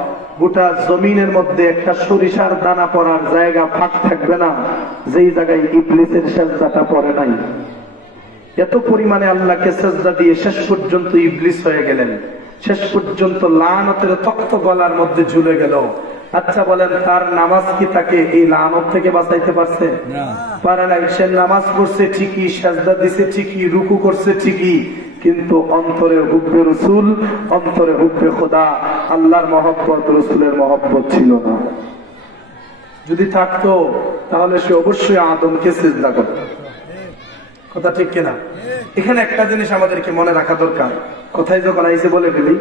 গোটা জমিনের মধ্যে একটা সরিষার দানা পড়ার জায়গা ফাঁক থাকবে না যেই জায়গায় ইবলিসের সেজদাটা পড়ে নাই এত পরিমাণে আল্লাহকে সেজদা দিয়ে শেষ পর্যন্ত ইবলিস হয়ে গেলেন শেষ পর্যন্ত লানতের তক্ত গলার মধ্যে ঝুলে গেল আচ্ছা বলেন তার নামাজ কি তাকে এই লানত থেকে বাঁচাইতে পারছে পারে নাই সে নামাজ পড়ছে ঠিকই সেজদা দিছে ঠিকই রুকু করছে ঠিকই কিন্তু অন্তরে হুব্বে রাসূল অন্তরে হুব্বে খোদা আল্লাহর মহব্বত রাসূলের মহব্বত ছিল না যদি থাকতো তাহলে সে অবশ্যই আদমকে সিজদা করত কথা ঠিক কিনা এখানে একটা জিনিস আমাদেরকে মনে রাখা দরকার কোথায় যখন আইসে বলে ফেলি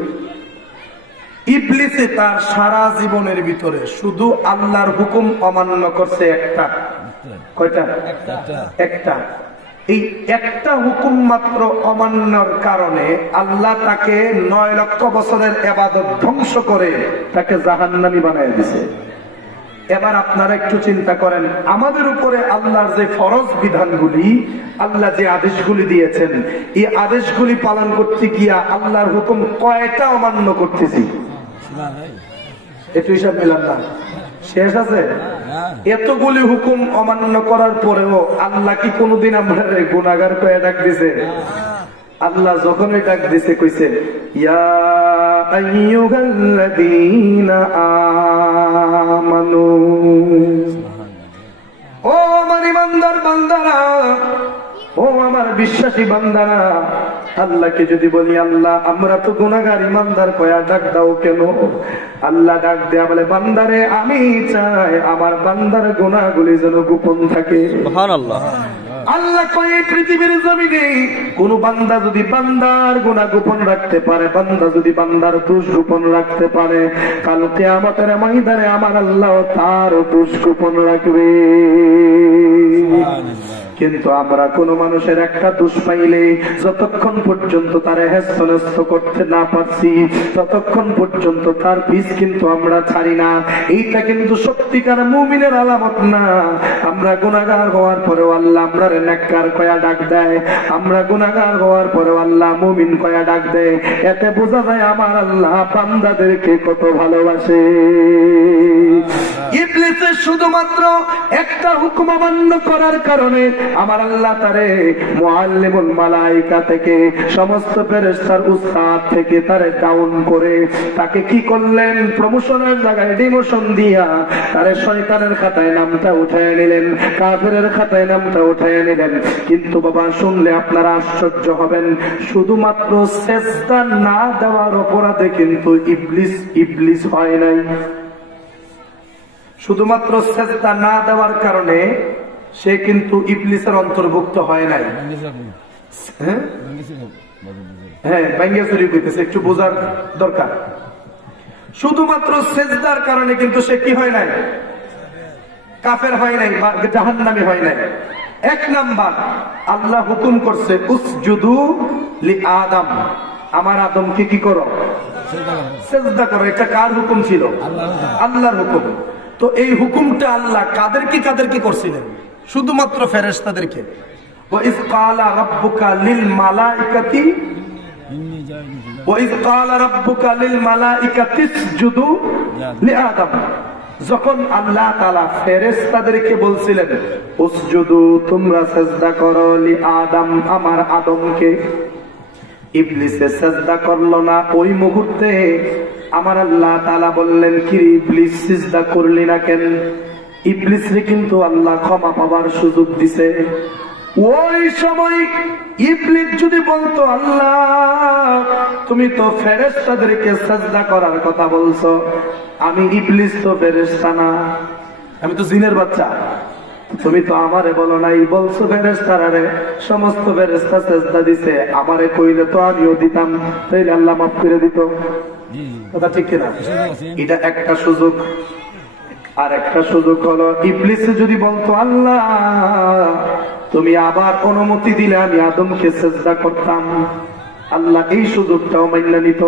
ইবলিসে তার সারা জীবনের ভিতরে শুধু আল্লাহর হুকুম অমান্য করছে একটা কয়টা একটা এই একটা হুকুম মাত্র অমান্যর কারণে আল্লাহ তাকে 9 লক্ষ বছরের ইবাদত ধ্বংস করে তাকে জাহান্নামী বানিয়ে দিয়েছে এবার আপনারা একটু চিন্তা করেন আমাদের উপরে আল্লাহর যে ফরজ বিধানগুলি আল্লাহ যে আদেশগুলি দিয়েছেন এই আদেশগুলি পালন করতে গিয়া আল্লাহর হুকুম কয়টা অমান্য করতেছি একটু হিসাব মিলান না শেষ আছে এতগুলি হুকুম অমান্য করার পরেও আল্লাহ কি কোনদিন আমরা গুনাহগার কয়ে ডাক দিছে আল্লাহ যখনই ডাক দিছে কইছে ইয়া আইয়ুহাল্লাযীনা আমানু ও আমার ইমানদার বান্দারা ও আমার বিশ্বাসী বান্দারা আল্লাহকে যদি বলি আল্লাহ আমরা তো গুনাহগার ইমানদার কয়া ডাক দাও কেন আল্লাহ ডাক দেয়া বলে বান্দারে আমি চাই আমার বান্দার গুনাহগুলি যেন গোপন থাকে সুবহানাল্লাহ আল্লাহ কয় পৃথিবীর জমিনে কোন বান্দা যদি বান্দার গুনাহ গোপন রাখতে পারে, বান্দা যদি বান্দার দোষ গোপন রাখতে পারে, কাল কিয়ামতের ময়দানে আমার আল্লাহ তার দোষ গোপন রাখবে। কিন্তু আমরা কোন মানুষের একটা দোষ পাইলে যতক্ষণ পর্যন্ত তারে হেস্তনেস্ত করতে না পারছি ততক্ষণ পর্যন্ত তার পিছ কিন্তু আমরা ছাড়ি না। এইটা কিন্তু সত্যিকার মুমিনের আলামত না। আমরা গুনাহগার হওয়ার পরেও আল্লাহ আমরারে নেককার কয়া ডাক দেয়, আমরা গুনাহগার হওয়ার পরেও আল্লাহ মুমিন কয়া ডাক দেয়। এতে বোঝা যায় আমার আল্লাহ বান্দাদেরকে কত ভালোবাসে। ইবলিসের শুধুমাত্র একটা হুকুম অমান্য করার কারণে আমার আল্লাহ তারে মুআল্লিমুল মালায়েকা থেকে, সমস্ত ফেরেশতার উস্তাদ থেকে তারে ডাউন করে তাকে কি করলেন, প্রমোশনের জায়গায় ডিমোশন দিয়া তারে শয়তানের খাতায় নামটা উঠায় নিলেন, কাফেরের খাতায় নামটা উঠায় নিলেন। কিন্তু বাবা শুনলে আপনারা আশ্চর্য হবেন, শুধুমাত্র সেজদা না দেওয়ার অপরাধে কিন্তু ইবলিস হয় নাই। শুধুমাত্র সেজদা না দেওয়ার কারণে সে কিন্তু ইবলিসের অন্তর্ভুক্ত হয় নাই। হ্যাঁ, ভাঙ্গিয়া চুরি করতেছে, একটু বোঝার দরকার। শুধুমাত্র সেজদার কারণে কিন্তু সে কি হয় নাই, কাফের হয় নাই, জাহান্নামী হয় নাই। এক নাম্বার, আল্লাহ হুকুম করছে উসজুদু লি আদম, আমার আদমকে কি করো, সেজদা করো। এটা কার হুকুম ছিল? আল্লাহর হুকুম। তো এই হুকুমটা আল্লাহ কাদেরকে করছিলেন? শুধুমাত্র ফেরেশতাদেরকে। ওয়াইজ ক্বালা রাব্বুকা লিল মালাইকাতি ওয়াইজ ক্বালা রাব্বুকা লিল মালাইকাতি ইসজুদু লি আদম, যখন আল্লাহ তাআলা ফেরেশতাদেরকে বলছিলেন উসজুদু, তোমরা সিজদা করো, লি আদম, আমার আদমকে, ইবলিসে সিজদা করলো না। ওই মুহূর্তে আমার আল্লাহ তাআলা বললেন, কি ইবলিস সিজদা করলি না কেন? ইবলিসরে কিন্তু আল্লাহ ক্ষমা পাবার সুযোগ দিছে। ওই সময় ইবলিস যদি বলতো, আল্লাহ তুমি তো ফেরেশতাদেরকে সিজদা করার কথা বলছো, আমি ইবলিস তো ফেরেশতা না, আমি তো জিনের বাচ্চা, তুমি তো আমারে বলো নাই, বলছো ফেরেশতারে, সমস্ত ফেরেশতা সিজদা দিছে, আমারে কইলে তো আমিও দিতাম, তাইলে আল্লাহ মাফ করে দিত। কথা ঠিক কিনা? এটা একটা সুযোগ। আর একটা সুযোগ হলো ইবলিস যদি বলতো, আল্লাহ তুমি আবার অনুমতি দিলে আমি আদমকে সিজদা করতাম, আল্লাহ এই সুযোগটাও মাইনা নিত।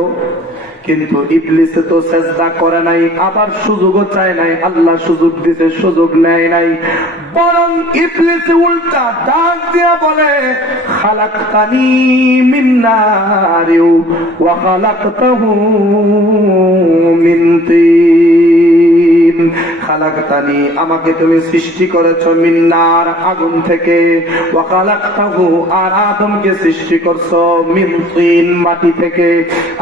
কিন্তু ইবলিস তো সিজদা করে নাই, আবার সুযোগও চায় নাই, আল্লাহ সুযোগ দিতে সুযোগ নেয় নাই। বরং ইবলিস উল্টা ডাক দিয়া বলে, খালাকতানি মিন নারিন ওয়া খালাকতাহু মিন তিন। খালাকতানি, আমাকে তুমি সৃষ্টি করেছো, মিন নার, আগুন থেকে, ওয়া খালাকতাহু, আর আদমকে সৃষ্টি করছো, মিন তিন, মাটি থেকে।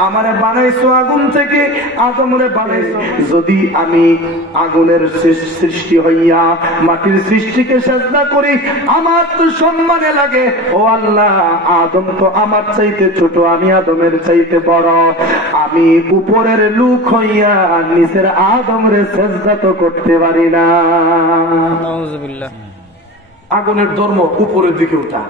আমারে বানাইছো আগুন থেকে, আদমরে বানাইছো। যদি আমি আগুনের সৃষ্টি হইয়া মাটির সৃষ্টিকে সিজদা করি, আমার তো সম্মানে লাগে। ও আল্লাহ, আদম তো আমার চাইতে ছোট, আমি আদমের চাইতে বড়, আমি উপরের লোক হইয়া নিচের আদমরে সিজদা তো করতে পারি না। নাউযুবিল্লাহ। আগুনের ধর্ম উপরের দিকে উঠা,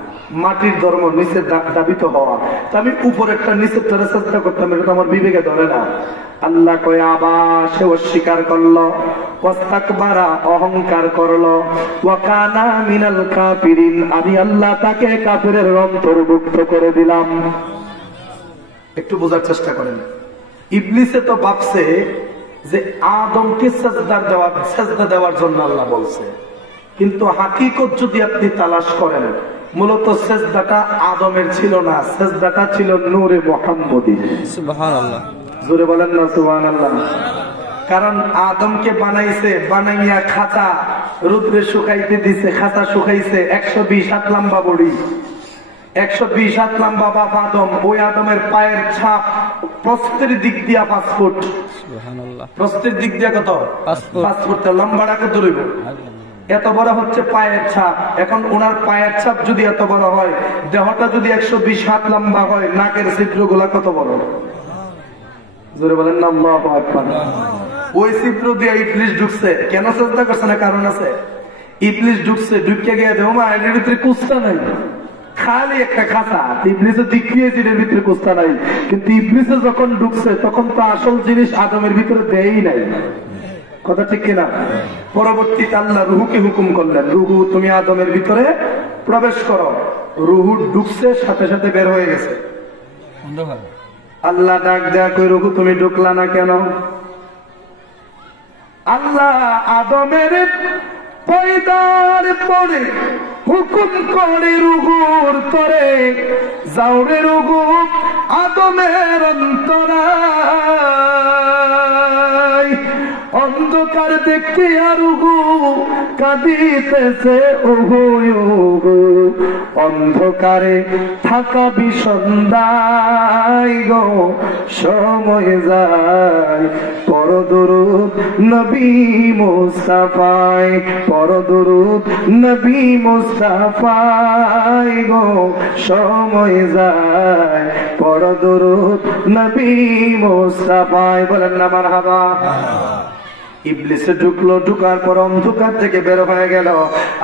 মাটির ধর্ম নিচের দাবিত হওয়া। তো আমি উপরেরটা নিচের ধরে চেষ্টা করতাম, এটা তো আমার বিবেকে ধরে না। আল্লাহ কয়, আবার সে অস্বীকার করলো, ওয়াস্তাকবারা, অহংকার করলো, ওয়া কানা মিনাল কাফিরিন, আমি আল্লাহ তাকে কাফিরের অন্তর্ভুক্ত করে দিলাম। একটু বোঝার চেষ্টা করেন। ইবলিসে তো ভাবছে যে আদমকে সিজদা দেওয়ার জন্য আল্লাহ বলছে, কিন্তু হাকিকত যদি আপনি তালাশ করেন, মূলত সিজদাটা আদমের ছিল না, সিজদাটা ছিল নূরে মুহাম্মদী। সুবহানাল্লাহ, জোরে বলেন না সুবহানাল্লাহ। কারণ আদমকে বানাইছে, বানাইয়া খাঁচা রুদ্রে শুকাইতে দিছে, খাঁচা শুকাইছে, 120 হাত লম্বা বডি, 120 হাত লম্বা বাপ আদম। ওই আদমের পায়ের ছাপ প্রস্থের দিক দিয়া 5 ফুট। সুবহানাল্লাহ, প্রস্থের দিক দিয়া কত? 5 ফুট। লম্বাটা কত রইব? এত বড় হচ্ছে পায়ের ছাপ। এখন ওনার পায়ের ছাপ যদি এত বড় হয়, দেহটা যদি 120 হাত লম্বা হয়, নাকের ছিদ্রগুলা কত বড়? জোরে বলেন না আল্লাহু আকবার। ওই ছিদ্র দিয়ে ইবলিস ঢুকছে। কেন সিজদা করছে না? কারণ আছে। ইবলিস ঢুকছে, ঢুকে গিয়ে দেখো মা এর ভিতরে কুস্তা নাই, খালি একটা খাঁচা। ইবলিসের দেখিয়েছে এর ভিতরে কুস্তা নাই, কিন্তু ইবলিসে যখন ঢুকছে তখন তো আসল জিনিস আদমের ভিতরে দেয়ই নাই। কথা ঠিক কিনা? পরবর্তীতে আল্লাহ রুহুকে হুকুম করলেন, রুহু তুমি আদমের ভিতরে প্রবেশ করো। রুহু ঢুকছে, সাথে সাথে বের হয়ে গেছে। আল্লাহ ডাক দেয়া কই, রুহু তুমি ঢুকলা না কেন? আল্লাহ আদমের পয়দার পরে হুকুম করে রুহুর তরে, যাওরে রুহু আদমের অন্তরায়। অন্ধকার দেখতে আর রুহু কাঁদিতেছে, ওহো ওহো অন্ধকারে থাকা বিষন্দায় গো সময় যায়। পরদরুদ নবী মুস্তাফায়, পরদরুদ নবী মুস্তাফায় গো সময় যায়। পরদরুদ নবী মুস্তাফায়, বলেন না মারহাবা। ইবলিসে ঢুকলো, ঢুকার পর অন্ধকার থেকে বের হয়ে গেল।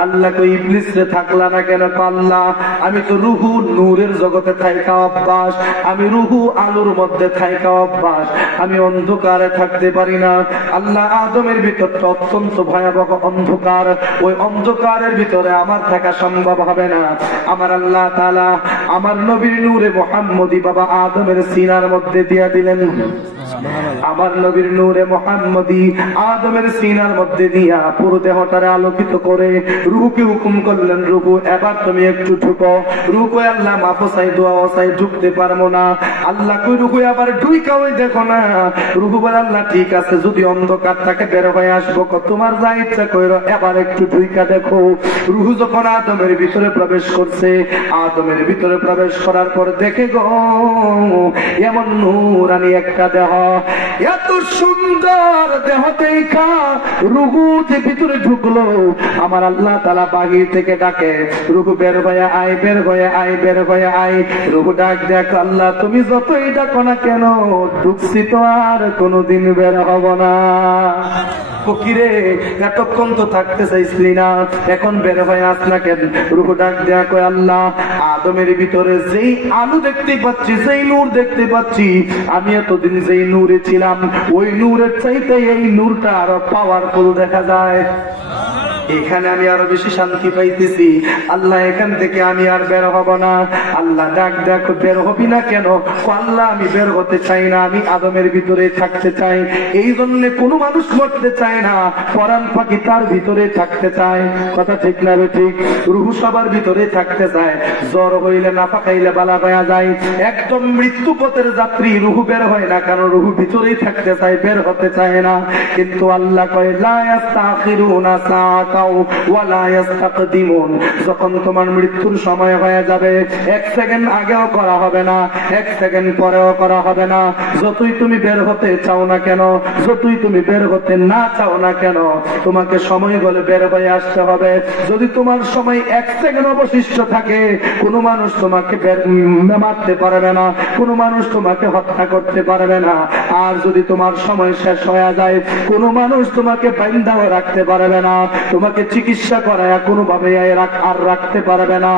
আল্লাহ কই ইবলিসে থাকলা না কেন? আল্লাহ আমি তো রুহু নূরের জগতে থাইকা অভ্যাস, আমি রুহু আলোর মধ্যে থাইকা অভ্যাস, আমি অন্ধকারে থাকতে পারি না। আল্লাহ আদমের ভিতরটা অত্যন্ত ভয়াবহ অন্ধকার, ওই অন্ধকারের ভিতরে আমার থাকা সম্ভব হবে না। আমার আল্লাহ তাআলা আমার নবীর নূরে মুহাম্মদী বাবা আদমের সিনার মধ্যে দিয়া দিলেন। আমার নবীর নূরে মুহাম্মদী আদমের সিনার মধ্যে দিয়া পুরো দেহটারে আলোকিত করে রূহকে হুকুম করলেন, রূহ এবার তুমি একটু ঢুকো। রূহ কই আল্লাহ মাফ চাই, দোয়া চাই, ঢুকতে পারবো না। আল্লাহ কই রূহ আবার ঢুইকা ওই দেখো না। রূহ বলে আল্লাহ ঠিক আছে, যদি অন্ধকার থাকে বের হয়ে আসবো, তোমার যা ইচ্ছা কইরো, এবার একটু ঢুইকা দেখো। রূহ যখন আদমের ভিতরে প্রবেশ করছে, আদমের ভিতরে প্রবেশ করার পর দেখে গো এমন নূরানি একটা দেহ, এত সুন্দর দেহ দেখা রুহু যে ভিতরে ঢুকলো। আমার আল্লাহ তাআলা বাহির থেকে ডাকে, রুহু বের হয়ে আয়, বের হয়ে আয়, বের হয়ে আয়। রুহু ডাক দেখ, আল্লাহ তুমি যতই ডাকো না কেন ঢুকছি তো আর কোনোদিন বের হব না। ফকিরে এতক্ষণ তো থাকতে চাইছিলি না, এখন বের হয়ে আস না কেন? রুহু ডাক দেয়া কয়, আল্লাহ আদমের ভিতরে যেই আলো দেখতে পাচ্ছি, যেই নূর দেখতে পাচ্ছি, আমি এতদিন যেই নূরে ছিলাম ওই নূরের চাইতে এই নূরটা আরো পাওয়ারফুল দেখা যায়। এখানে আমি আরো বেশি শান্তি পাইতেছি। আল্লাহ এখান থেকে আমি আর বের হব না। আল্লাহ ডাক দেখো, বের হবি না কেন? আল্লাহ আমি বের হতে চাই না, আমি আদমের ভিতরে থাকতে চাই। এই জন্য কোনো মানুষ মরতে চায় না, পরাণ পাখি তার ভিতরে থাকতে চায়। কথা ঠিক না রে? ঠিক। রুহু সবার ভিতরে থাকতে চায়। জ্বর হইলে নাফা খাইলে বালা হয়ে যায়। একদম মৃত্যু পথের যাত্রী রুহু বের হয় না, কারণ রুহু ভিতরেই থাকতে চায়, বের হতে চায় না। কিন্তু আল্লাহ কয় লা ইস্তাখিরুনা সাআত যখন তোমার মৃত্যুর সময় হয়ে যাবে, এক সেকেন্ড আগেও করা হবে না, এক সেকেন্ড পরেও করা হবে না। যতই তুমি বের হতে চাও না কেন, যতই তুমি বের হতে না চাও না কেন, তোমাকে সময় বলে বের হয়ে আসতে হবে। যদি তোমার সময় এক সেকেন্ড অবশিষ্ট থাকে, কোনো মানুষ তোমাকে মারতে পারবে না, কোনো মানুষ তোমাকে হত্যা করতে পারবে না। আর যদি তোমার সময় শেষ হয়ে যায়, কোনো মানুষ তোমাকে বাইন্ধাও রাখতে পারবে না, তোমাকে চিকিৎসা করায় কোনোভাবে আর রাখতে পারবে না।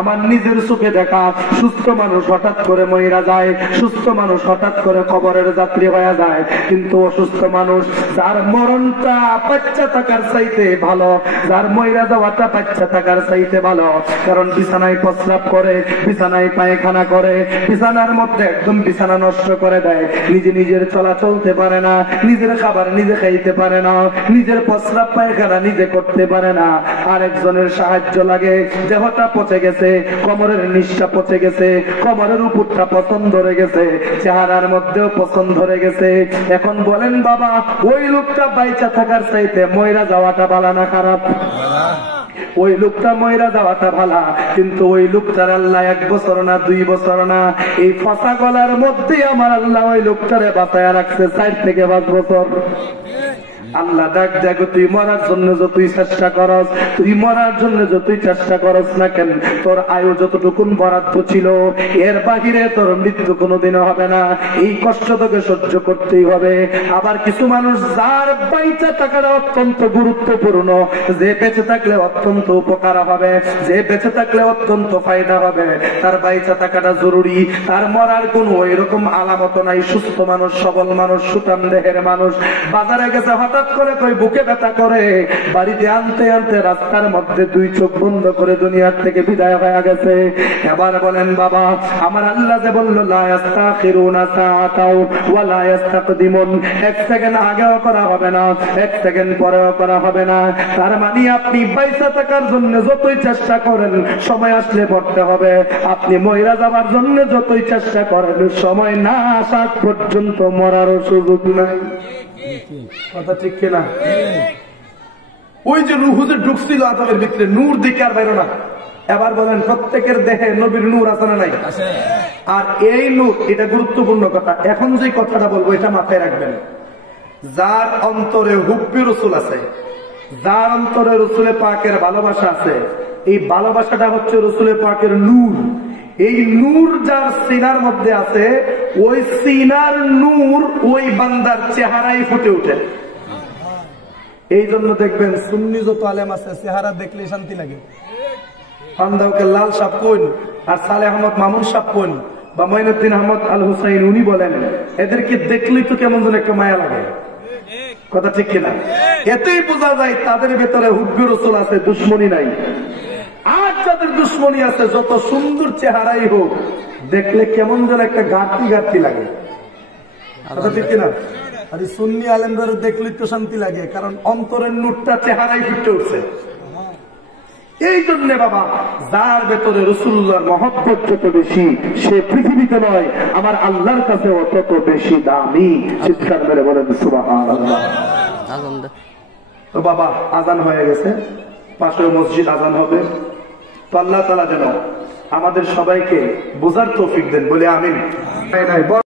আমার নিজের চোখে দেখা সুস্থ মানুষ হঠাৎ করে মইরা যায়, সুস্থ মানুষ হঠাৎ করে কবরের যাত্রী হয়ে যায়। কিন্তু অসুস্থ মানুষ, যার মরণটা বাচ্চা থাকার চাইতে ভালো, যার মইরা যাওয়াটা বাচ্চা থাকার চাইতে ভালো। কারণ বিছানায় প্রস্রাব করে, বিছানায় পায়খানা করে, বিছানার মধ্যে একদম বিছানা নষ্ট করে দেয়, নিজে নিজের চলা চলতে পারে না, নিজের খাবার নিজে খাইতে পারে না, নিজের প্রস্রাব পায়খানা নিজে করতে পারে না, আরেকজনের সাহায্য লাগে। দেহটা পচে গেছে, কোমরের নিচটা পচে গেছে, কোমরের উপরটা পছন্দ ধরে গেছে, চেহারার মধ্যেও পছন্দ ধরে গেছে। এখন বলেন বাবা, ওই লোকটা বাইচা থাকার চাইতে মইরা যাওয়াটা ভালো না খারাপ? ওই লোকটা মইরা যাওয়াটা ভালা। কিন্তু ওই লোকটার আল্লাহ 1 বছর না 2 বছর না, এই ফাঁসা গলার মধ্যে আমার আল্লাহ ওই লোকটারে বাঁচায়া রাখছে 4 থেকে 5 বছর। আল্লাহ ডাক দেখো, তুই মরার জন্য যতই চেষ্টা করস, তুই মরার জন্য যতই চেষ্টা করস না কেন, তোর আয়ু যতটুকুন বরাদ্দ ছিল এর বাহিরে তোর মৃত্যু কোনোদিনও হবে না। এই কষ্ট তোকে সহ্য করতেই হবে। আবার কিছু মানুষ যার বাইচা টাকাটা অত্যন্ত গুরুত্বপূর্ণ, যে বেঁচে থাকলে অত্যন্ত উপকার হবে, যে বেঁচে থাকলে অত্যন্ত ফায়দা হবে, তার বাইচা টাকাটা জরুরি। তার মরার কোন এরকম আলামত নাই। সুস্থ মানুষ, সবল মানুষ, সুঠাম দেহের মানুষ বাজারে গেছে, হঠাৎ করে কই বুকে ব্যথা করে, বাড়িতে আনতে আনতে রাস্তার মধ্যে দুই চোখ বন্ধ করে দুনিয়ার থেকে বিদায় হয়ে গেছে। এবার বলেন বাবা, আমার আল্লাহ যে বলল লা ইস্তাখিরুনা সাআতাও ওয়া লা ইস্তাকদিমুন, এক সেকেন্ড আগেও করা হবে না, এক সেকেন্ড পরেও করা হবে না। তার মানে আপনি পয়সা থাকার জন্য যতই চেষ্টা করেন সময় আসলে পড়তে হবে। আপনি মহিলা যাবার জন্য যতই চেষ্টা করেন সময় না আসা পর্যন্ত মরারও সুযোগ নাই। কথা ঠিক কিনা? ওই যে রূহ যে ঢুকছিল আদমের ভিতরে, নূর দিকে আর বাইরে না। এবার বলেন, প্রত্যেকের দেহে নবীর নূর আছে না নাই? আর এই নূর, এটা গুরুত্বপূর্ণ কথা। এখন যে কথাটা বলবো এটা মাথায় রাখবেন। যার অন্তরে হুব্বি রসুল আছে, যার অন্তরে রসুলে পাকের ভালোবাসা আছে, এই ভালোবাসাটা হচ্ছে রসুলে পাকের নূর। এই নূর যার সিনার মধ্যে আছে, ওই সিনার নূর ওই বান্দার চেহারাই ফুটে ওঠে। এই জন্য দেখবেন সুন্নি যত আলেম আছে, চেহারা দেখলে শান্তি লাগে। বান্দাকে লাল সাপ কোন আর সালে আহমদ মামুন সাপ কোন বা মঈনুদ্দিন আহমদ আল হুসাইন, উনি বলেন এদেরকে দেখলেই তো কেমন যেন একটা মায়া লাগে। কথা ঠিক কিনা? এতেই বোঝা যায় তাদের ভেতরে হুব্বি রসুল আছে, দুশ্মনী নাই। আর যাদের দুশ্মনী আছে, যত সুন্দর চেহারাই হোক, দেখলে কেমন যেন একটা ঘাটতি ঘাটতি লাগে। কথা ঠিক কিনা? আর সুন্নি আলেমদের দেখলে তো শান্তি লাগে, কারণ অন্তরের নূরটা চেহারাই ফুটে উঠছে। এই জন্য বাবা, যার ভেতরে রাসূলুল্লাহর মহব্বত যত বেশি, সে পৃথিবীতে নয় আমার আল্লাহর কাছে তত বেশি দামি। চিৎকার মেরে বলেন সুবহানাল্লাহ। তো বাবা, আজান হয়ে গেছে, পাশের মসজিদ আজান হবে। তো আল্লাহ তাআলা যেন আমাদের সবাইকে বোঝার তৌফিক দেন, বলে আমিন।